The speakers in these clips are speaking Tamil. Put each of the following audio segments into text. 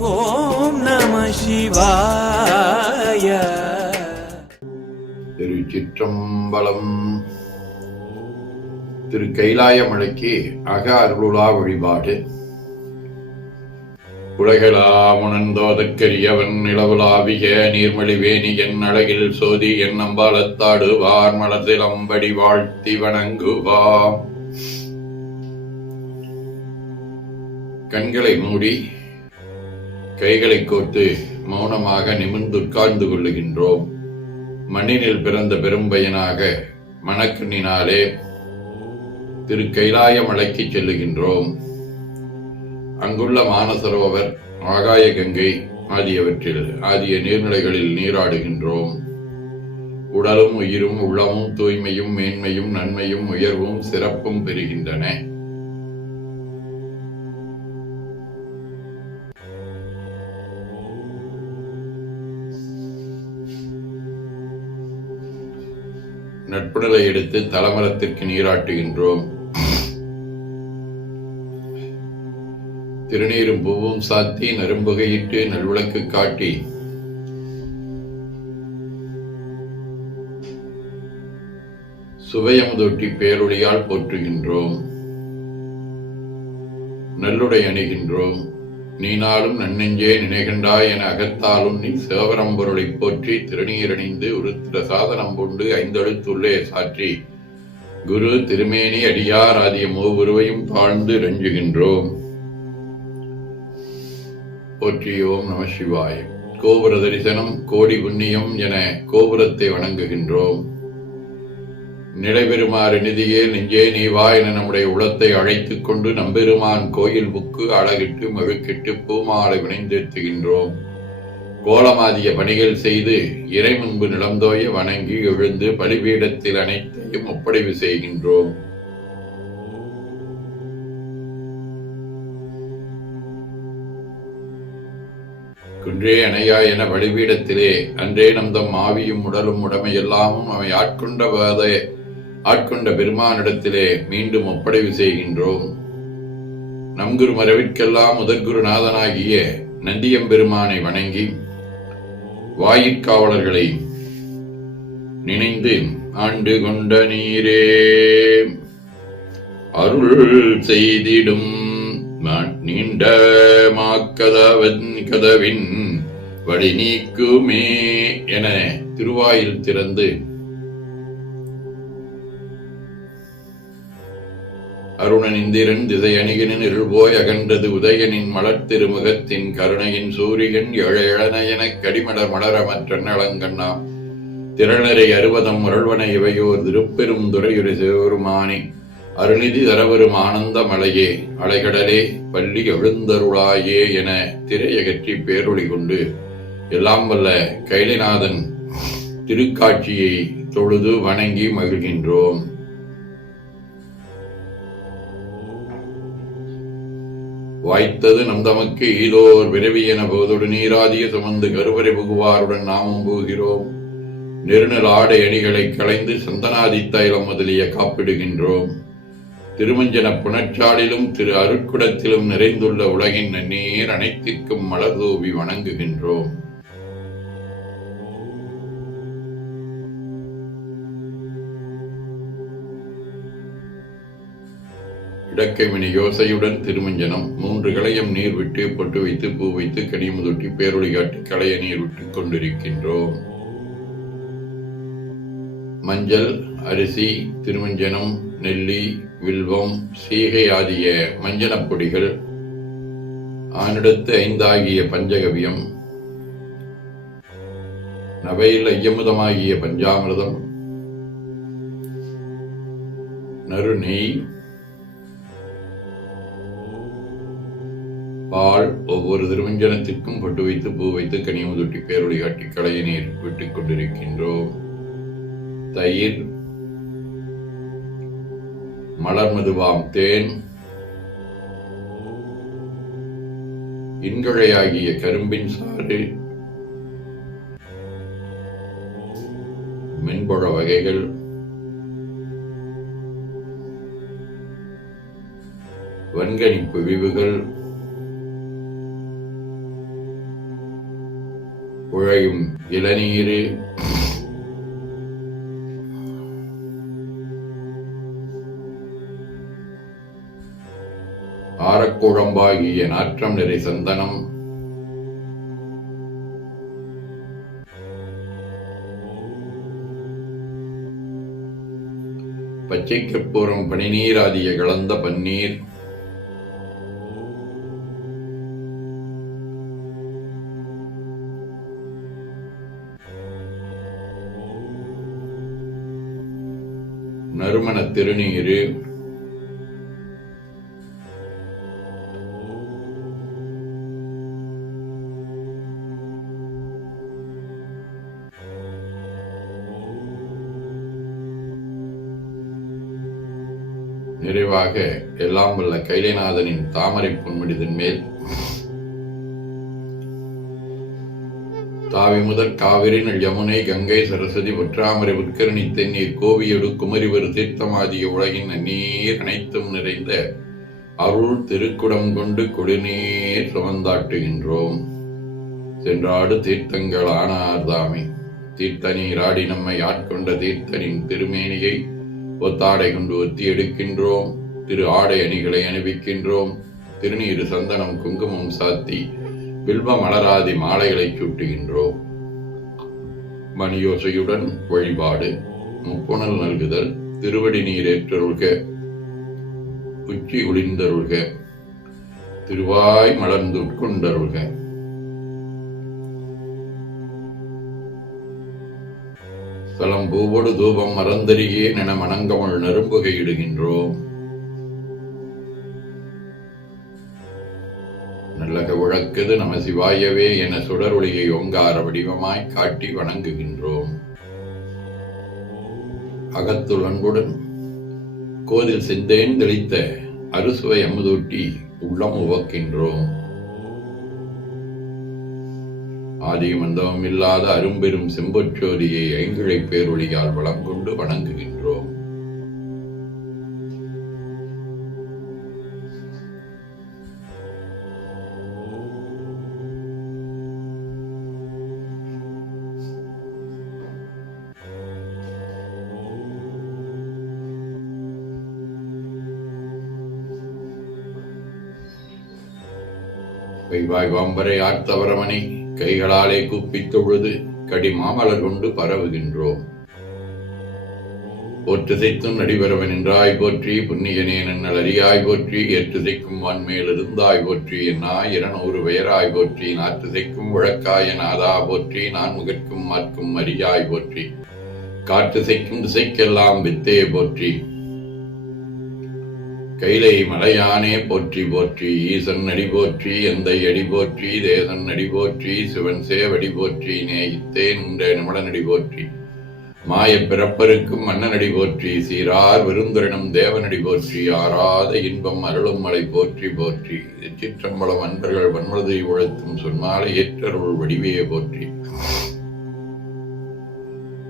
ஓம் நம சிவாய. திருச்சிற்றம்பலம். திரு கைலாயமலைக்கு அக அருளுலா வழிபாடு. உலகெலாம் உணர்ந்தோதற்கரியவன் நிலவுலாவிய நீர்மொழிவேணி என் அழகில் சோதி என் அம்பாலத்தாடுவார் மலர்திலம்படி வாழ்த்தி வணங்குவாம் கண்களை மூடி கைகளை கோர்த்து மௌனமாக நிமிர்ந்து உட்கார்ந்து கொள்ளுகின்றோம். மண்ணினில் பிறந்த பெரும்பயனாக மணக்கண்ணினாலே திரு கைலாய மலைக்கு செல்லுகின்றோம். அங்குள்ள மானசரோவர் ஆகாய கங்கை ஆகியவற்றில் ஆகிய நீர்நிலைகளில் நீராடுகின்றோம். உடலும் உயிரும் உள்ளமும் தூய்மையும் மேன்மையும் நன்மையும் உயர்வும் சிறப்பும் பெறுகின்றன. நட்புடலை எடுத்து தலமரத்திற்கு நீராட்டுகின்றோம். திருநீரும் பூவும் சாத்தி நரும்புகையிட்டு நல்விளக்கு காட்டி. சுவையமுதொட்டி பேரொழியால் போற்றுகின்றோம். நல்லுடை அணிகின்றோம். நீ நாளும் நன்னெஞ்சே நினைகண்டாய் என அகத்தாலும் நீ சிவபரம்பொருளைப் போற்றி திருநீரணிந்து உருத்திர சாதனம் கொண்டு ஐந்தெழுத்துள்ளே சாற்றி. குரு திருமேனி அடியார் ஆதிய மூவுருவையும் தாழ்ந்து ரஞ்சுகின்றோம். போற்றியோம் நம சிவாய். கோபுர தரிசனம் கோடி புண்ணியம் என கோபுரத்தை வணங்குகின்றோம். நிலைபெறுமாறு நிதியே நெஞ்சே நீ வா என நம்முடைய உளத்தை அழைத்து கொண்டு நம்பெருமான் கோயில் புக்கு அழகிட்டு மழுக்கிட்டு பூமாலை வினைந்தேத்துகின்றோம் கோலமாதிய பணிகள் செய்து இறை முன்பு நிலந்தோய வணங்கி எழுந்து பலிபீடத்தில் அனைத்தையும் ஒப்படைவு செய்கின்றோம். குன்றே அணையா என வழிபீடத்திலே அன்றே நம்தம் ஆவியும் உடலும் உடமையெல்லாமும் அவை ஆட்கொண்ட ஆட்கொண்ட பெருமானிடத்திலே மீண்டும் ஒப்படைவு செய்கின்றோம். நம்குரு மரவிற்கெல்லாம் முதற்குருநாதனாகிய நந்தியம்பெருமானை வணங்கி வாயிற்காவலர்களை நினைந்து ஆண்டு கொண்ட நீரே. அருள் செய்திடும் நீண்ட மாக்கதவன் கதவின் வழி நீக்குமே என திருவாயில் திறந்து அருணன் இந்திரன் திசை அணிகனின் இருள்போய் அகன்றது உதயனின் மலர் திருமுகத்தின் கருணையின் சூரியன் எழெழன எனக் கடிமலர் மலரமற்ற நலங்கண்ணாம் திரளரை அறுபதம் முரள்வன இவையோர் திருப்பெரும் துறையுரை சிவபெருமானே அருளிதி தரவரும் ஆனந்த மலையே அலைகடலே பள்ளி எழுந்தருளாயே என திரையகற்றி பேரொளி கொண்டு எல்லாம் வல்ல கைலைநாதன் திருக்காட்சியை தொழுது வணங்கி மகிழ்கின்றோம். வாய்த்தது நம் தமக்கு ஈதோர் விரவி என போதோடு நீராதிய சுமந்து கருவறை புகுவாருடன் நாமும் போகிறோம். நெருநல் ஆடை அணிகளை களைந்து சந்தனாதி தைலம் முதலிய காப்பிடுகின்றோம். திருமஞ்சன புனச்சாலிலும் திரு அருட்குடத்திலும் நிறைந்துள்ள உலகின் நீர் அனைத்திற்கும் மலர் தூவி வணங்குகின்றோம். இடக்கைமணி யோசையுடன் திருமஞ்சனம். மூன்று களையம் நீர் விட்டு பொட்டு வைத்து பூ வைத்து கனிமுதொட்டி பேரொழி காட்டி களைய நீர் விட்டுக் கொண்டிருக்கின்றோம். மஞ்சள் அரிசி திருமஞ்சனம் நெல்லி வில்வம் சீகை ஆகிய மஞ்சனப் பொடிகள் ஆனிடத்து ஐந்தாகிய பஞ்சகவியம் நவையில் ஐயமுதமாகிய பஞ்சாமிரதம் நறுநெய் பால் ஒவ்வொரு திருமஞ்சனத்திற்கும் பட்டு வைத்து பூ வைத்து கனிமுதொட்டி பேரொளி காட்டி களைய நீர் விட்டுக் கொண்டிருக்கின்றோம். தயிர் மலர் மதுவாம் தேன் இன்கழையாகிய கரும்பின் சாறு மென்புழ வகைகள் வன்கணிப்பு பிழிவுகள் உழையும் இளநீரே. ஆரக்குழம்பாகிய நாற்றம் நிறை சந்தனம். பச்சை கற்பூரம் பனிநீர் ஆதிய கலந்த பன்னீர். திருநீரு. நிறைவாக எல்லாம் உள்ள கைலைநாதனின் தாமரை பொன்முடிதன் மேல். காவி முதற் காவிரி யமுனை கங்கை சரஸ்வதி ஒற்றாமரை உட்கரணி தென்னீர் கோவியடு குமரிவரு தீர்த்தமாதிய உலகின் நீர் அனைத்தும் நிறைந்த அருள் திருக்குடம் கொண்டு குடிநீர் சுமந்தாட்டுகின்றோம். சென்றாடு தீர்த்தங்கள் ஆனார்தாமே தீர்த்த நீராடி நம்மை ஆட்கொண்ட தீர்த்தனின் திருமேனியை ஒத்தாடை கொண்டு ஒத்தி எடுக்கின்றோம். திரு ஆடை அணிகளை அணிவிக்கின்றோம். திருநீரு சந்தனம் குங்குமம் சாத்தி வில்வ மலராதி மாலைகளை சூட்டுகின்றோம். மணியோசையுடன் வழிபாடு முப்புணல் நல்குதல் திருவடி நீர் ஏற்றருள்க உச்சி ஒளிந்தருள்க திருவாய் மலர்ந்து உட்கொண்டருள்க. தலம் பூவோடு தூபம் மறந்தறியேன் என மணங்கமள் நரும்புகையிடுகின்றோம். நல்லக நம சிவாயவே என சுடரொளியை ஓங்கார வடிவமாய் காட்டி வணங்குகின்றோம். அகத்துள் அன்புடன் கோதில் சிந்தேன் தெளித்த அறுசுவை அமுதூட்டி உள்ளம் உவக்கின்றோம். ஆதி அந்தமும் இல்லாத அரும்பெரும் செம்பொற்றோதியை ஐங்கிழை பேரொழியால் வளம் கொண்டு வணங்குகின்றோம். வைவாய் வாம்பரை ஆர்த்தவரமனை கைகளாலே குப்பித் தொழுது கடி மாமலர் கொண்டு பரவுகின்றோம். போற்றுசைத்தும் நடிபரவன் என்றாய் போற்றி புண்ணியனே நன்னல் அறியாய் போற்றி ஏற்றுசைக்கும் வான்மேல் இருந்தாய் போற்றி என்னாய் இருநூறு பெயராய் போற்றி நாற்றுசைக்கும் உழக்காய நாதா போற்றி நான் முகற்கும் மாற்கும் அறியாய் போற்றி. காற்றுசைக்கும் திசைக்கெல்லாம் வித்தே போற்றி. கைலை மலையானே போற்றி போற்றி. ஈசன் அடி போற்றி எந்தை அடி போற்றி. தேசன் அடி போற்றி சிவன் சேவடி போற்றி. நேயித்தேன் உண்ட அடி போற்றி. மாயப் பிறப்பருக்கும் மன்னனடி போற்றி. சீரார் விருந்துரனும் தேவனடி போற்றி. ஆறாத இன்பம் அருளும் மலை போற்றி போற்றி. சிற்றம்பலம் அன்பர்கள் வன்மதை உழைத்தும் சொன்னாலே ஏற்றருள் வடிவையே போற்றி.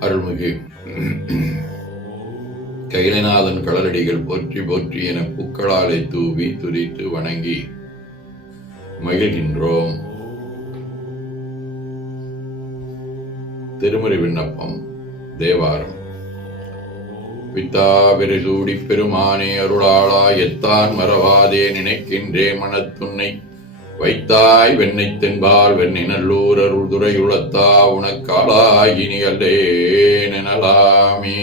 அருள்மிகு. கைலநாதன் கடலடிகள் போற்றி போற்றி என பூக்களாலை தூவி துதித்து வணங்கி மகிழ்கின்றோம். திருமுறை விண்ணப்பம் தேவாரம். பித்தாவிரை சூடி பெருமானே அருளாளா எத்தான் மறவாதே நினைக்கின்றே மனத்துன்னை. வைத்தாய் வெண்ணை தென்பால் வெண்ணை நல்லூர் அருள் துறையுளத்தா உனக்காளாயினி அல்லே நினலாமே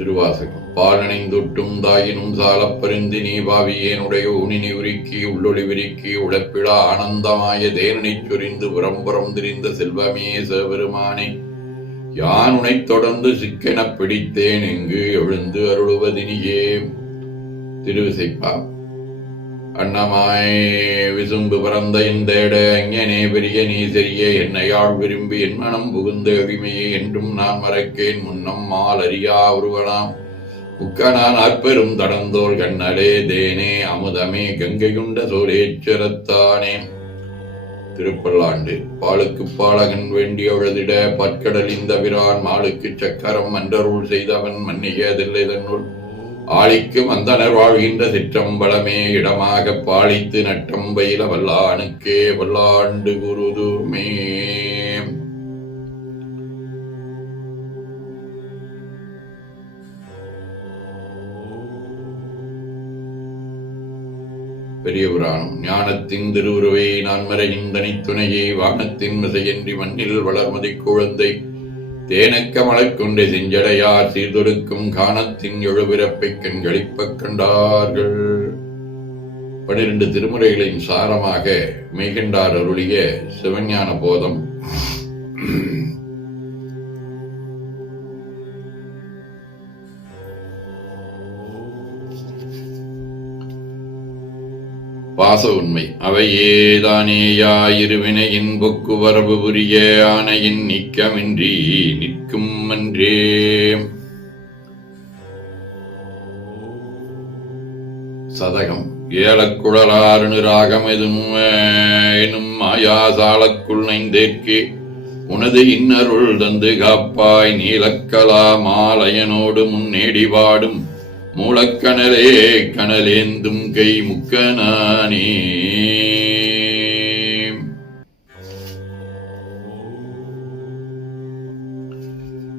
திருவாசகம். பாலனைந்தொட்டும் தாயினும் சாலப் பரிந்து நீ பாவியேனுடைய உனினி உருக்கி உள்ளொளி விரிக்கி உழப்பிடா ஆனந்தமாய தேனனைச் சொரிந்து புறம்புறம் திரிந்த செல்வமே சிவபெருமானே. யான் உனைத் தொடர்ந்து சிக்கெனப் பிடித்தேன் எங்கு எழுந்து அருளுவதினியே. திருவிசைப்பா அண்ணமாய் விசும்பு பறந்த இந்தேட அங்கனே பெரிய நீ செறிய என்னையாள் விரும்பி என் மனம் புகுந்த எளிமையை என்றும் நான் மறக்கேன். முன்னம் மால் அறியா உருவனாம் முக்கனான் அற்பெரும் தடந்தோள் கண்ணலே தேனே அமுதமே கங்கையுண்ட சோரேச்சரத்தானே திருப்பல்லாண்டு பாலுக்கு பாலகன் வேண்டி அழுதிட பற்கடல் இந்த பிரான் மாலுக்கு சக்கரம் மன்றருள் செய்தவன் மன்னியதில்லை தன்னுள் ஆளிக்கும் அந்தனர் வாழ்கின்ற சிற்றம்பலமே இடமாக பாலித்து நட்டம்பயில வல்லானுக்கே வல்லாண்டு குருதுமே பெரிய புராணம் ஞானத்தின் திருவுருவை நான் மறையின் தனித்துணையை வானத்தின் மிசையின்றி மண்ணில் வளர்மதி குழந்தை தேனக்க மலர்கொண்டை செஞ்சடையார் சீர்தொடுக்கும் காணத்தின் எழுபிறப்பை கண்களிப்பக் கண்டார்கள். பனிரெண்டு திருமுறைகளின் சாரமாக மெய்கண்டார் அருளிய சிவஞான போதம். பாச உண்மை. அவையேதானேயாயிருவினையின் பொக்கு வரவு புரிய ஆணையின் நீக்கமின்றி நிற்கும் அன்றே. சதகம். ஏலக்குழலாறு ராகம் எதும் எனும் மாயாசாலக்குள் நைந்தேற்கு. உனது இன்னருள் தந்து காப்பாய் நீலக்கலா மாலையனோடு முன்னேடி வாடும். மூலக்கணலே கணலேந்தும் கை முக்கனானே.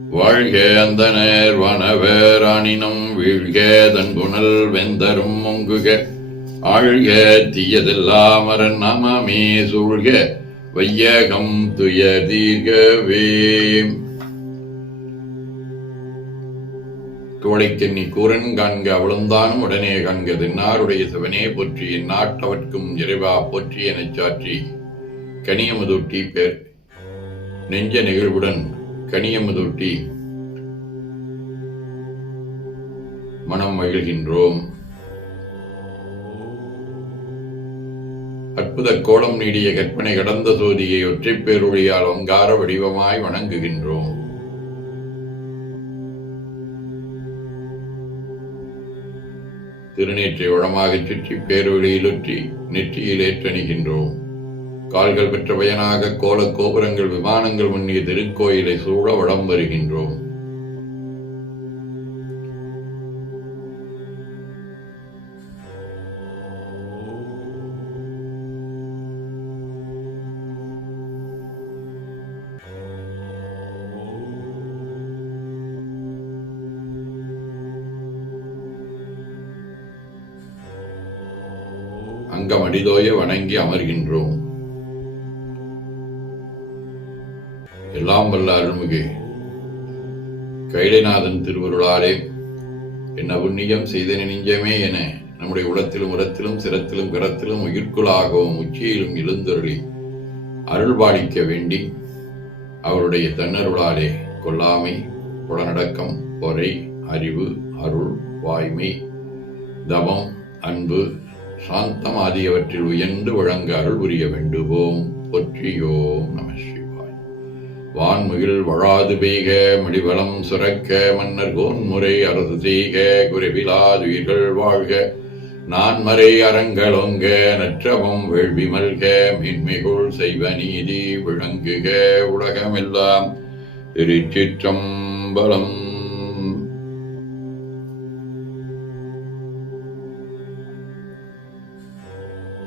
வாழ்க அந்தனர் வனவர் அணினம் வீழ்க தன்புணல் வெந்தரும் மொங்குக. ஆழ்க தீயதெல்லாமரன் அரண் சூழ்க வையகம் துய தீர்கவே. தோழைக்கண்ணி கூரன் காண்க அவளுந்தானும் உடனே காண்க. தென்னாருடைய சிவனே போற்றி என் நாட்டவர்க்கும் இறைவா போற்றி எனச் சாற்றி. கனியமுதூட்டி பேர். நெஞ்ச நிகழ்வுடன் கனியமுதூட்டி மனம் மகிழ்கின்றோம். அற்புத கோலம் நீடிய கற்பனை கடந்த சோதியை ஒற்றைப் பேரொழியால் அங்கார வடிவமாய் வணங்குகின்றோம். திருநீற்றை உளமாகச் சுற்றி பேரொழியிலுற்றி நெற்றியில் ஏற்றணிகின்றோம் கால்கள் பெற்ற பயனாக கோல கோபுரங்கள் விமானங்கள் முன்னிய திருக்கோயிலை சூழ வளம் வருகின்றோம். அங்கம் அடிதோய வணங்கி அமர்கின்றோம். எல்லாம் வல்ல அருள்மிகு கைலைநாதன் திருவருளாலே என்ன புண்ணியம் செய்த நெஞ்சமே என நம்முடைய உடத்திலும் உரத்திலும் சிரத்திலும் கரத்திலும் உயிர்க்குளாகவும் உச்சியிலும் எழுந்தருளி அருள்பாலிக்க வேண்டி அவருடைய தன்னருளாலே கொல்லாமை புலனடக்கம் பொறை அறிவு அருள் வாய்மை தவம் அன்பு சாந்தம் ஆகியவற்றில் உயர்ந்து வழங்க அருள் புரிய வேண்டுவோம். போற்றியோம் நம சிவாய். வான்முகில் வழாது பெய்க மடிவளம் சுரக்க மன்னர் கோன்முறை அரசு செய்க குறைவிலாதுயிர்கள் வாழ்க. நான்மறை அறங்களொங்க நற்றவம் வேள்வி மல்க மின்மிகுள் செய்வ நீதி விளங்குக உலகமெல்லாம் திருச்சிற்றம்பலம்